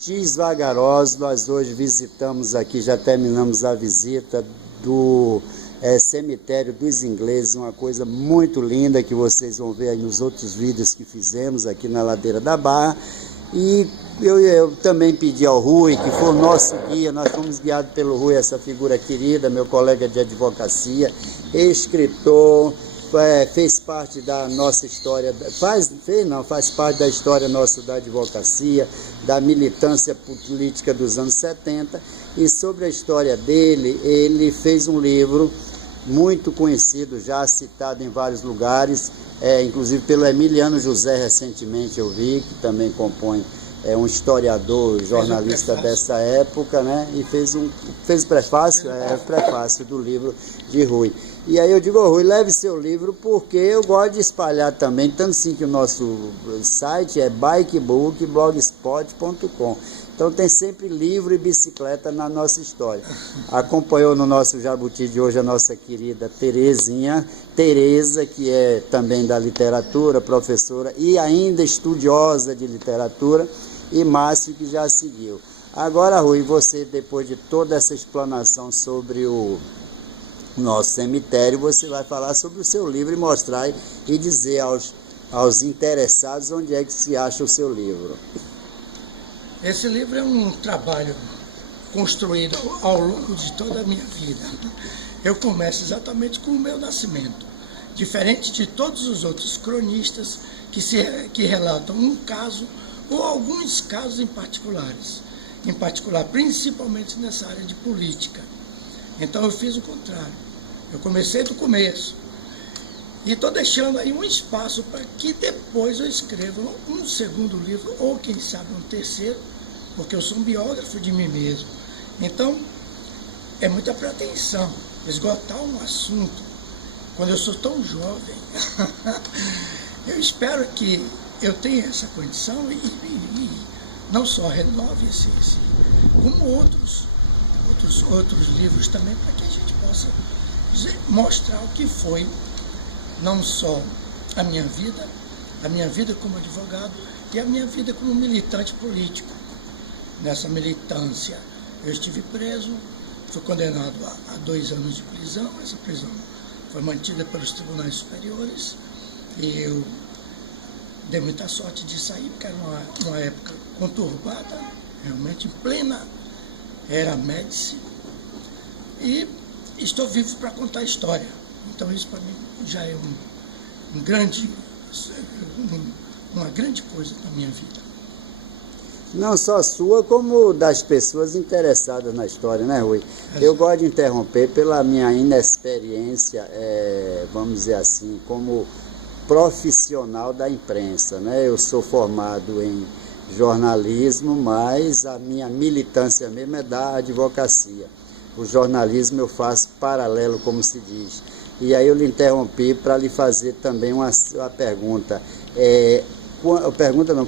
X vagarosos, nós hoje visitamos aqui, já terminamos a visita do cemitério dos ingleses, uma coisa muito linda que vocês vão ver aí nos outros vídeos que fizemos aqui na Ladeira da Barra. E eu também pedi ao Rui, que foi o nosso guia, nós fomos guiados pelo Rui, essa figura querida, meu colega de advocacia, escritor, fez parte da nossa história, faz parte da história nossa da advocacia, da militância política dos anos 70, e sobre a história dele, ele fez um livro muito conhecido, já citado em vários lugares, inclusive pelo Emiliano José, recentemente eu vi, que também compõe, um historiador, jornalista dessa época, né? E fez o prefácio do livro de Rui. E aí eu digo, Rui, leve seu livro, porque eu gosto de espalhar também, tanto assim que o nosso site é bikebookblogspot.com. Então tem sempre livro e bicicleta na nossa história. Acompanhou no nosso Jabuti de hoje a nossa querida Tereza, que é também da literatura, professora e ainda estudiosa de literatura, e Márcio, que já seguiu. Agora, Rui, você, depois de toda essa explanação sobre o nosso cemitério, você vai falar sobre o seu livro e mostrar e dizer aos interessados onde é que se acha o seu livro. Esse livro é um trabalho construído ao longo de toda a minha vida. Eu começo exatamente com o meu nascimento, diferente de todos os outros cronistas que relatam um caso ou alguns casos em particular, principalmente nessa área de política. Então eu fiz o contrário, eu comecei do começo e estou deixando aí um espaço para que depois eu escreva um segundo livro, ou quem sabe um terceiro, porque eu sou um biógrafo de mim mesmo. Então é muita pretensão esgotar um assunto quando eu sou tão jovem. Eu espero que eu tenha essa condição e não só renove esse como outros livros também, para que a gente possa mostrar o que foi não só a minha vida como advogado e a minha vida como militante político. Nessa militância eu estive preso, fui condenado a 2 anos de prisão. Essa prisão foi mantida pelos tribunais superiores e eu dei muita sorte de sair, porque era uma época conturbada, realmente em plena era Médici, e estou vivo para contar a história. Então isso para mim já é uma grande coisa na minha vida. Não só sua, como das pessoas interessadas na história, né, Rui? Eu gosto de interromper pela minha inexperiência, vamos dizer assim, como profissional da imprensa, né? Eu sou formado em jornalismo, mas a minha militância mesmo é da advocacia. O jornalismo eu faço paralelo, como se diz. E aí eu lhe interrompi para lhe fazer também uma pergunta.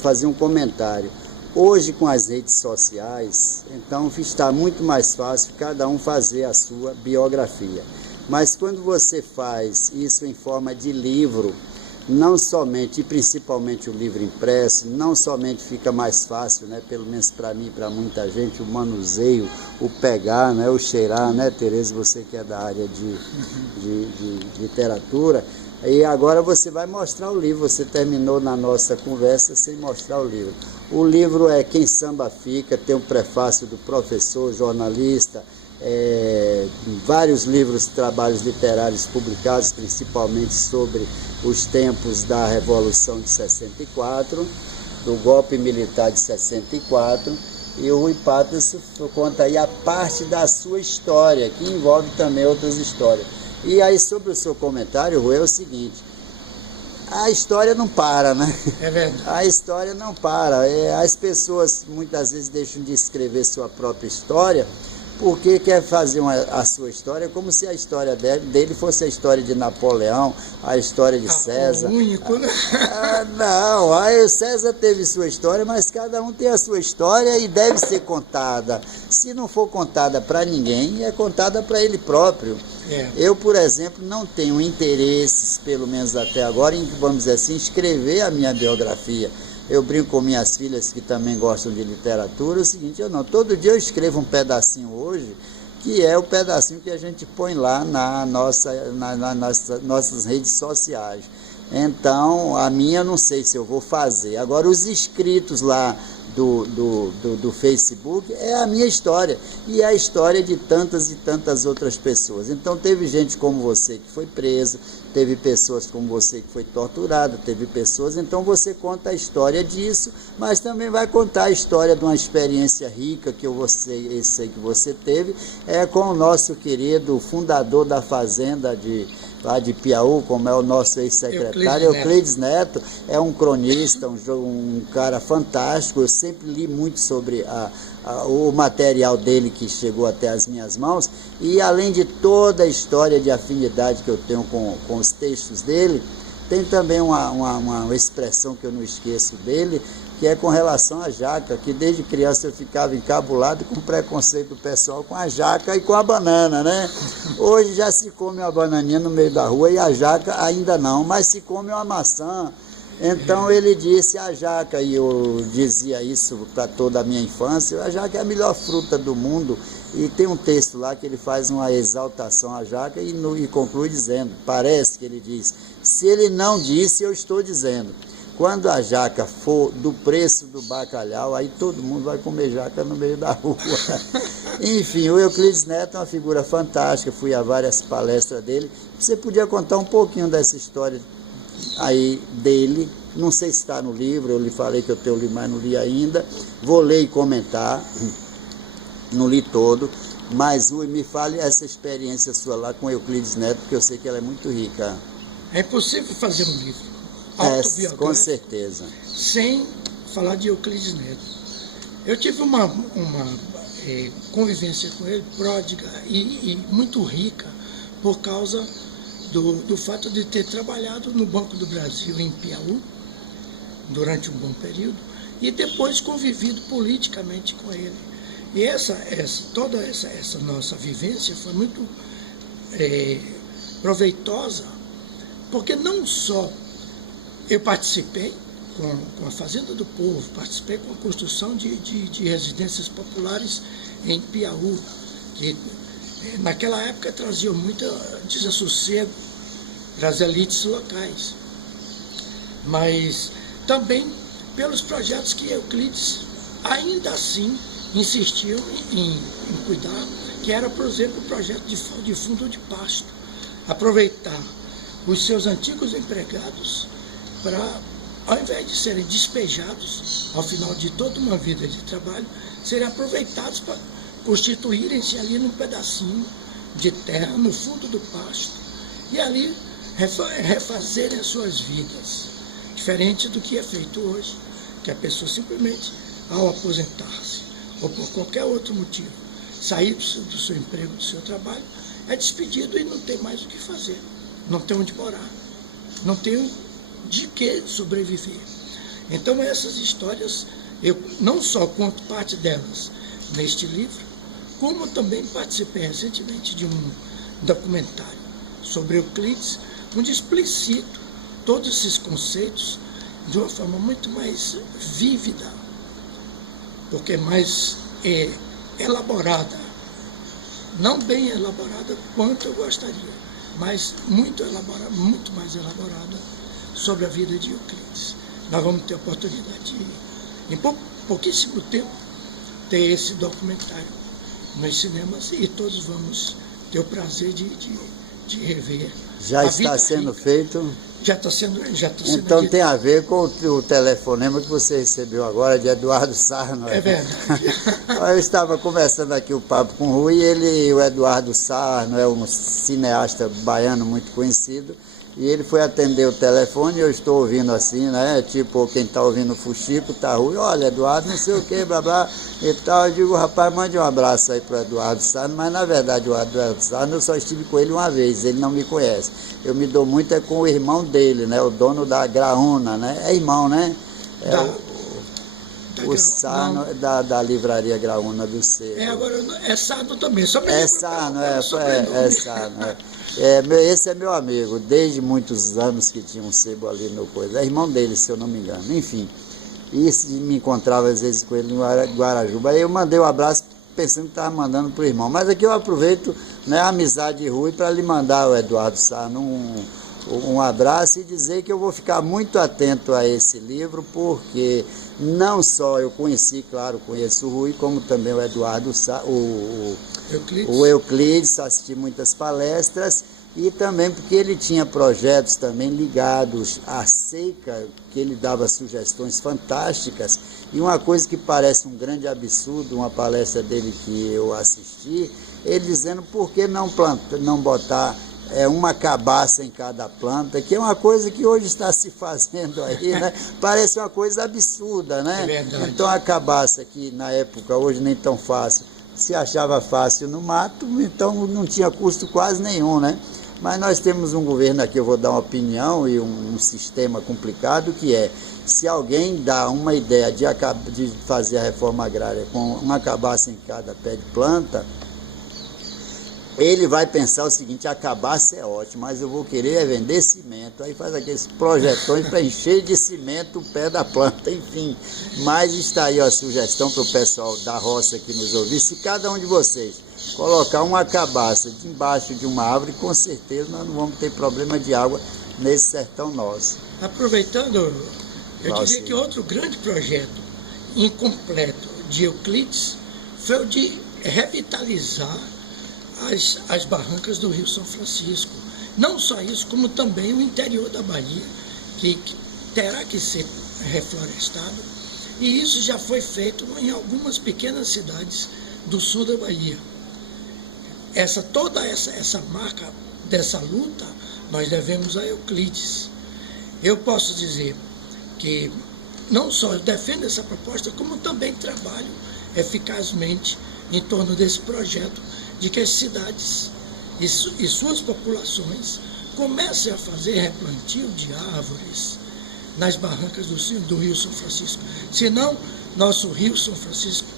Fazer um comentário. Hoje, com as redes sociais, então está muito mais fácil cada um fazer a sua biografia. Mas quando você faz isso em forma de livro, não somente, e principalmente o livro impresso, não somente fica mais fácil, né, pelo menos para mim e para muita gente, o manuseio, o pegar, né, o cheirar, né, Tereza, você que é da área de literatura, e agora você vai mostrar o livro. Você terminou na nossa conversa sem mostrar o livro. O livro é Quem Samba Fica, tem um prefácio do professor, jornalista, vários livros, trabalhos literários publicados, principalmente sobre os tempos da Revolução de 64, do golpe militar de 64, e o Rui Patterson conta aí a parte da sua história, que envolve também outras histórias. E aí, sobre o seu comentário, Rui, é o seguinte: a história não para, né? É verdade. A história não para. As pessoas muitas vezes deixam de escrever sua própria história porque quer fazer a sua história como se a história dele fosse a história de Napoleão, a história de César. O único, né? Não, aí César teve sua história, mas cada um tem a sua história e deve ser contada. Se não for contada para ninguém, é contada para ele próprio. Eu, por exemplo, não tenho interesses, pelo menos até agora, em, vamos dizer assim, escrever a minha biografia. eu brinco com minhas filhas que também gostam de literatura, é o seguinte, todo dia eu escrevo um pedacinho hoje, que é o pedacinho que a gente põe lá nas nossas redes sociais. Então, a minha eu não sei se eu vou fazer. Agora, os inscritos lá do Facebook é a minha história e é a história de tantas e tantas outras pessoas. Então teve gente como você que foi presa, teve pessoas como você que foi torturada, teve pessoas, então você conta a história disso, mas também vai contar a história de uma experiência rica que eu sei que você teve, com o nosso querido fundador da fazenda lá de Piauí, como é o nosso ex-secretário, Euclides Neto, é um cronista, um cara fantástico. Eu sempre li muito sobre o material dele que chegou até as minhas mãos, e além de toda a história de afinidade que eu tenho com os textos dele, tem também uma expressão que eu não esqueço dele, que é com relação à jaca, que desde criança eu ficava encabulado com o preconceito do pessoal com a jaca e com a banana, né? Hoje já se come uma bananinha no meio da rua e a jaca ainda não, mas se come uma maçã. Então ele disse a jaca, e eu dizia isso para toda a minha infância, a jaca é a melhor fruta do mundo, e tem um texto lá que ele faz uma exaltação à jaca e conclui dizendo, parece que ele diz, se ele não disse, eu estou dizendo. Quando a jaca for do preço do bacalhau, aí todo mundo vai comer jaca no meio da rua. Enfim, o Euclides Neto é uma figura fantástica, fui a várias palestras dele. Você podia contar um pouquinho dessa história aí dele? Não sei se está no livro, eu lhe falei que eu tenho o livro, mas não li ainda. Vou ler e comentar, não li todo. Mas me fale essa experiência sua lá com o Euclides Neto, porque eu sei que ela é muito rica. É impossível fazer um livro com certeza, sem falar de Euclides Neto. Eu tive uma convivência com ele pródiga e muito rica por causa do fato de ter trabalhado no Banco do Brasil em Piauí durante um bom período e depois convivido politicamente com ele. E toda essa nossa vivência foi muito proveitosa, porque não só eu participei com a Fazenda do Povo, participei com a construção de residências populares em Piauí, que naquela época trazia muito desassossego para as elites locais, mas também pelos projetos que Euclides ainda assim insistiu em cuidar, que era, por exemplo, o projeto de fundo de pasto, aproveitar os seus antigos empregados para, ao invés de serem despejados ao final de toda uma vida de trabalho, serem aproveitados para constituírem-se ali num pedacinho de terra, no fundo do pasto, e ali refazerem as suas vidas, diferente do que é feito hoje, que a pessoa simplesmente, ao aposentar-se, ou por qualquer outro motivo, sair do seu emprego, do seu trabalho, é despedido e não tem mais o que fazer, não tem onde morar, não tem de que sobreviver. Então essas histórias, eu não só conto parte delas neste livro, como também participei recentemente de um documentário sobre Euclides, onde explicito todos esses conceitos de uma forma muito mais vívida, porque é mais elaborada, não bem elaborada quanto eu gostaria, mas muito mais elaborada sobre a vida de Euclides. Nós vamos ter a oportunidade de, em pouquíssimo tempo, ter esse documentário nos cinemas e todos vamos ter o prazer de rever. Já está sendo feito? Já está sendo. Então tem a ver com o telefonema que você recebeu agora de Eduardo Sarno. É verdade. Eu estava conversando aqui o papo com o Rui, o Eduardo Sarno é um cineasta baiano muito conhecido, e ele foi atender o telefone e eu estou ouvindo assim, né? Tipo, quem está ouvindo o Fuxico, tá Rui, olha, Eduardo, não sei o que, blá blá e tal. Eu digo, rapaz, mande um abraço aí para o Eduardo Sarno, mas na verdade o Eduardo Sarno eu só estive com ele uma vez, ele não me conhece. Eu me dou muito com o irmão dele, né? O dono da Graúna, né? É irmão, né? O Sarno da livraria Graúna do Cerro. Agora é Sarno também, só é Sarno, é Sarno. Esse é meu amigo, desde muitos anos que tinha um sebo ali no coisa. É irmão dele, se eu não me engano. Enfim, e me encontrava às vezes com ele em Guarajuba. Aí eu mandei um abraço pensando que estava mandando para o irmão. Mas aqui eu aproveito, né, a amizade Rui para lhe mandar, o Eduardo Sá, um abraço e dizer que eu vou ficar muito atento a esse livro, porque não só eu conheci, claro, conheço o Rui, como também o Eduardo Sá, o Euclides, assisti muitas palestras, e também porque ele tinha projetos também ligados à seca, que ele dava sugestões fantásticas, e uma coisa que parece um grande absurdo, uma palestra dele que eu assisti, ele dizendo por que não botar uma cabaça em cada planta, que é uma coisa que hoje está se fazendo aí, né? Parece uma coisa absurda, né? É verdade. Então a cabaça, que na época, hoje nem tão fácil, se achava fácil no mato, então não tinha custo quase nenhum, né? Mas nós temos um governo aqui, eu vou dar uma opinião, e um sistema complicado, que é, se alguém dá uma ideia de fazer a reforma agrária com uma cabaça em cada pé de planta, ele vai pensar o seguinte: a cabaça é ótima, mas eu vou querer vender cimento. Aí faz aqueles projetões para encher de cimento o pé da planta, enfim. Mas está aí a sugestão para o pessoal da roça que nos ouvir: se cada um de vocês colocar uma cabaça debaixo de uma árvore, com certeza nós não vamos ter problema de água nesse sertão nosso. Aproveitando, eu diria que outro grande projeto incompleto de Euclides foi o de revitalizar as barrancas do Rio São Francisco. Não só isso, como também o interior da Bahia, que terá que ser reflorestado, e isso já foi feito em algumas pequenas cidades do sul da Bahia. Toda essa marca dessa luta nós devemos a Euclides. Eu posso dizer que não só eu defendo essa proposta, como também trabalho eficazmente em torno desse projeto, de que as cidades e suas populações comecem a fazer replantio de árvores nas barrancas do Rio São Francisco. Senão, nosso Rio São Francisco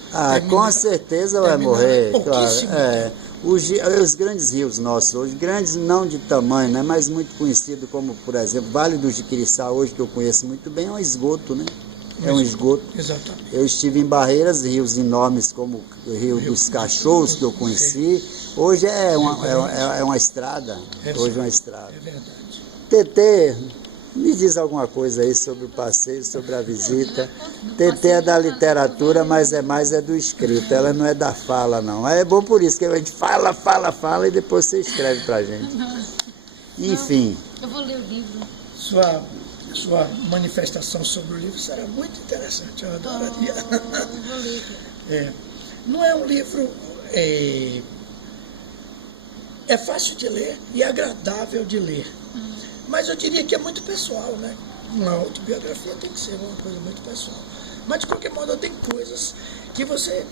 com certeza vai morrer, claro. Os Os grandes rios nossos hoje, grandes não de tamanho, né, mas muito conhecido, como, por exemplo, Vale do Jiquiriçá, hoje que eu conheço muito bem, é um esgoto, né? É um esgoto. Exatamente. Eu estive em Barreiras, rios enormes como o Rio dos Cachorros, que eu conheci. Hoje é uma estrada. Hoje é uma estrada. É verdade. Tetê, me diz alguma coisa aí sobre o passeio, sobre a visita. Tetê é da literatura, mas é do escrito. Ela não é da fala, não. É bom por isso que a gente fala e depois você escreve pra gente. Enfim. Eu vou ler o livro. Sua manifestação sobre o livro será muito interessante, eu adoraria. Vou ler. Não é um livro... É fácil de ler e agradável de ler. Mas eu diria que é muito pessoal, né? Uma autobiografia tem que ser uma coisa muito pessoal. Mas, de qualquer modo, tem coisas que você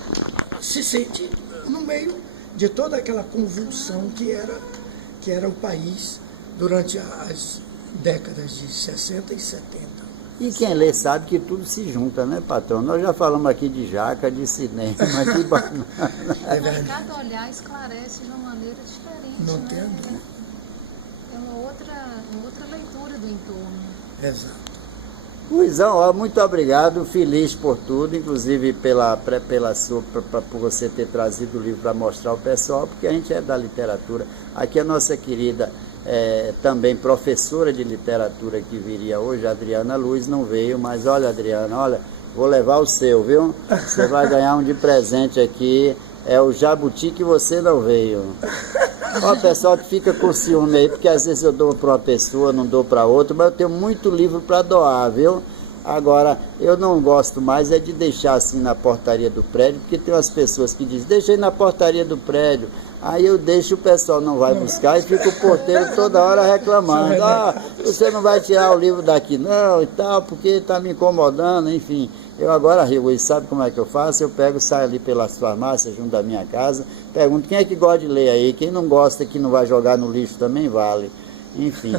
se sente no meio de toda aquela convulsão que era o país durante as décadas de 60 e 70. E quem lê sabe que tudo se junta, né, patrão? Nós já falamos aqui de jaca, de cinema, de banana. Cada olhar esclarece de uma maneira diferente. Não né? tem? É uma outra leitura do entorno. Exato. Luizão, muito obrigado, feliz por tudo, inclusive por você ter trazido o livro para mostrar ao pessoal, porque a gente é da literatura. Aqui a nossa querida, também professora de literatura que viria hoje, a Adriana Luiz, não veio, mas olha, Adriana, vou levar o seu, viu? Você vai ganhar um de presente aqui, é o Jabuti que você não veio. Ó, pessoal que fica com ciúme aí, porque às vezes eu dou para uma pessoa, não dou para outra, mas eu tenho muito livro para doar, viu? Agora, eu não gosto mais de deixar assim na portaria do prédio, porque tem umas pessoas que dizem, deixa aí na portaria do prédio. Aí eu deixo, o pessoal não vai buscar e fica o porteiro toda hora reclamando. Você não vai tirar o livro daqui não e tal, porque está me incomodando, enfim. Eu agora rio, e sabe como é que eu faço? Eu pego, saio ali pelas farmácias junto da minha casa, pergunto quem é que gosta de ler aí, quem não gosta que não vai jogar no lixo também vale. Enfim.